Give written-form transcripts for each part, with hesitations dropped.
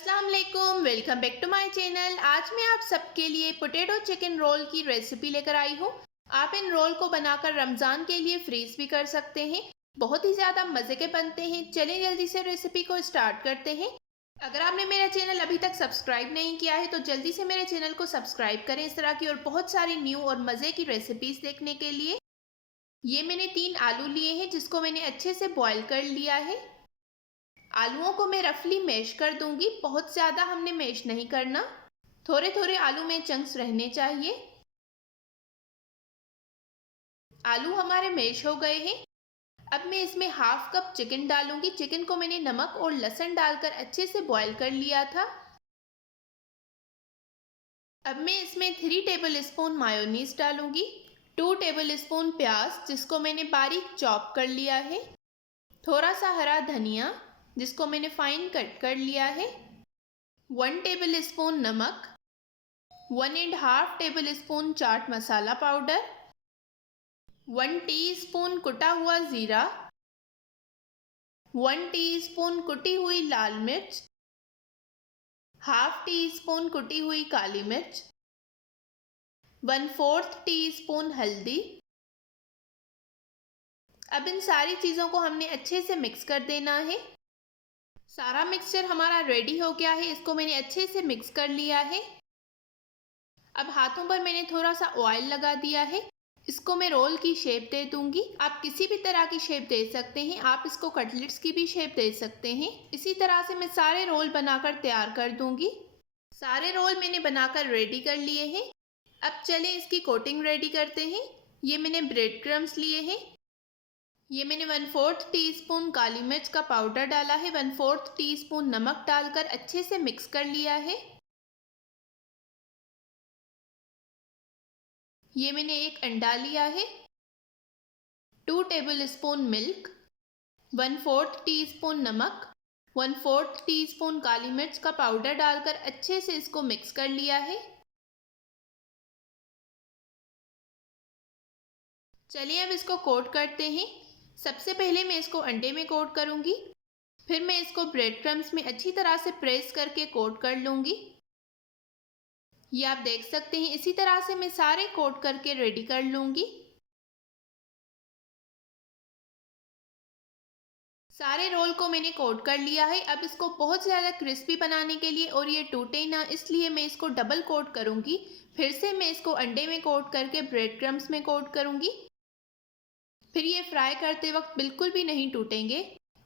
अस्सलाम वालेकुम, welcome back to my channel. आज मैं आप सबके लिए पोटैटो चिकन रोल की रेसिपी लेकर आई हूँ। आप इन रोल को बनाकर रमज़ान के लिए फ्रीज भी कर सकते हैं। बहुत ही ज़्यादा मज़े के बनते हैं। चलिए जल्दी से रेसिपी को स्टार्ट करते हैं। अगर आपने मेरा चैनल अभी तक सब्सक्राइब नहीं किया है तो जल्दी से मेरे चैनल को सब्सक्राइब करें इस तरह की और बहुत सारी न्यू और मज़े की रेसिपीज़ देखने के लिए। ये मैंने 3 आलू लिए हैं जिसको मैंने अच्छे से बॉयल कर लिया है। आलूओं को मैं रफली मैश कर दूंगी, बहुत ज़्यादा हमने मैश नहीं करना। थोड़े थोड़े आलू में चंक्स रहने चाहिए। आलू हमारे मैश हो गए हैं। अब मैं इसमें हाफ कप चिकन डालूंगी। चिकन को मैंने नमक और लहसुन डालकर अच्छे से बॉयल कर लिया था। अब मैं इसमें 3 टेबल स्पून मायोनीज डालूंगी। 2 टेबल स्पून प्याज जिसको मैंने बारीक चॉप कर लिया है। थोड़ा सा हरा धनिया जिसको मैंने फाइन कट कर लिया है। 1 टेबल स्पून नमक, 1.5 table spoon chaat masala powder, 1 teaspoon कुटा हुआ जीरा, 1 टीस्पून कुटी हुई लाल मिर्च, हाफ टी स्पून कुटी हुई काली मिर्च, 1/4 टीस्पून हल्दी। अब इन सारी चीज़ों को हमने अच्छे से मिक्स कर देना है। सारा मिक्सचर हमारा रेडी हो गया है। इसको मैंने अच्छे से मिक्स कर लिया है। अब हाथों पर मैंने थोड़ा सा ऑयल लगा दिया है। इसको मैं रोल की शेप दे दूंगी। आप किसी भी तरह की शेप दे सकते हैं। आप इसको कटलेट्स की भी शेप दे सकते हैं। इसी तरह से मैं सारे रोल बनाकर तैयार कर दूंगी। सारे रोल मैंने बनाकर रेडी कर लिए हैं। अब चलें इसकी कोटिंग रेडी करते हैं। ये मैंने ब्रेड क्रम्स लिए हैं। ये मैंने 1/4 टीस्पून काली मिर्च का पाउडर डाला है। 1/4 टीस्पून नमक डालकर अच्छे से मिक्स कर लिया है। ये मैंने एक अंडा लिया है। 2 टेबल स्पून मिल्क, 1/4 टीस्पून नमक, 1/4 टीस्पून काली मिर्च का पाउडर डालकर अच्छे से इसको मिक्स कर लिया है। चलिए अब इसको कोट करते हैं। सबसे पहले मैं इसको अंडे में कोट करूंगी। फिर मैं इसको ब्रेड क्रम्स में अच्छी तरह से प्रेस करके कोट कर लूंगी। ये आप देख सकते हैं। इसी तरह से मैं सारे कोट करके रेडी कर लूंगी। सारे रोल को मैंने कोट कर लिया है। अब इसको बहुत ज़्यादा क्रिस्पी बनाने के लिए और ये टूटे ना इसलिए मैं इसको डबल कोट करूंगी। फिर से मैं इसको अंडे में कोट करके ब्रेड क्रम्स में कोट करूंगी। फिर ये फ्राई करते वक्त बिल्कुल भी नहीं टूटेंगे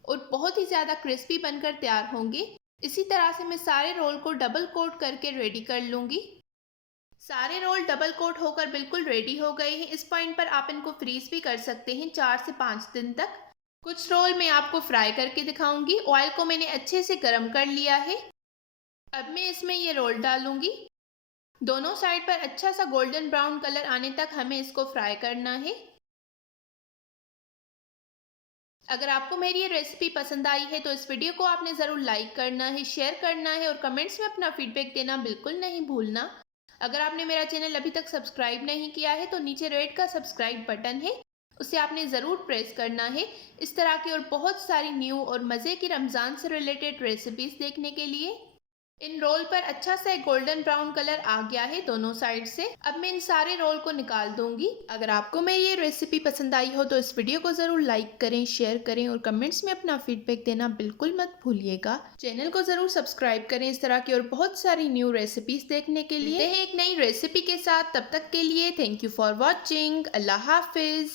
और बहुत ही ज़्यादा क्रिस्पी बनकर तैयार होंगे। इसी तरह से मैं सारे रोल को डबल कोट करके रेडी कर लूँगी। सारे रोल डबल कोट होकर बिल्कुल रेडी हो गए हैं। इस पॉइंट पर आप इनको फ्रीज भी कर सकते हैं 4 से 5 दिन तक। कुछ रोल मैं आपको फ्राई करके दिखाऊंगी। ऑयल को मैंने अच्छे से गर्म कर लिया है। अब मैं इसमें ये रोल डालूंगी। दोनों साइड पर अच्छा सा गोल्डन ब्राउन कलर आने तक हमें इसको फ्राई करना है। अगर आपको मेरी ये रेसिपी पसंद आई है तो इस वीडियो को आपने ज़रूर लाइक करना है, शेयर करना है और कमेंट्स में अपना फीडबैक देना बिल्कुल नहीं भूलना। अगर आपने मेरा चैनल अभी तक सब्सक्राइब नहीं किया है तो नीचे रेड का सब्सक्राइब बटन है, उसे आपने ज़रूर प्रेस करना है इस तरह की और बहुत सारी न्यू और मज़े की रमज़ान से रिलेटेड रेसिपीज़ देखने के लिए। इन रोल पर अच्छा सा एक गोल्डन ब्राउन कलर आ गया है दोनों साइड से। अब मैं इन सारे रोल को निकाल दूंगी। अगर आपको मेरी ये रेसिपी पसंद आई हो तो इस वीडियो को ज़रूर लाइक करें, शेयर करें और कमेंट्स में अपना फीडबैक देना बिल्कुल मत भूलिएगा। चैनल को ज़रूर सब्सक्राइब करें इस तरह की और बहुत सारी न्यू रेसिपीज़ देखने के लिए। मिलते हैं एक नई रेसिपी के साथ, तब तक के लिए थैंक यू फॉर वॉचिंग। अल्लाह हाफिज़।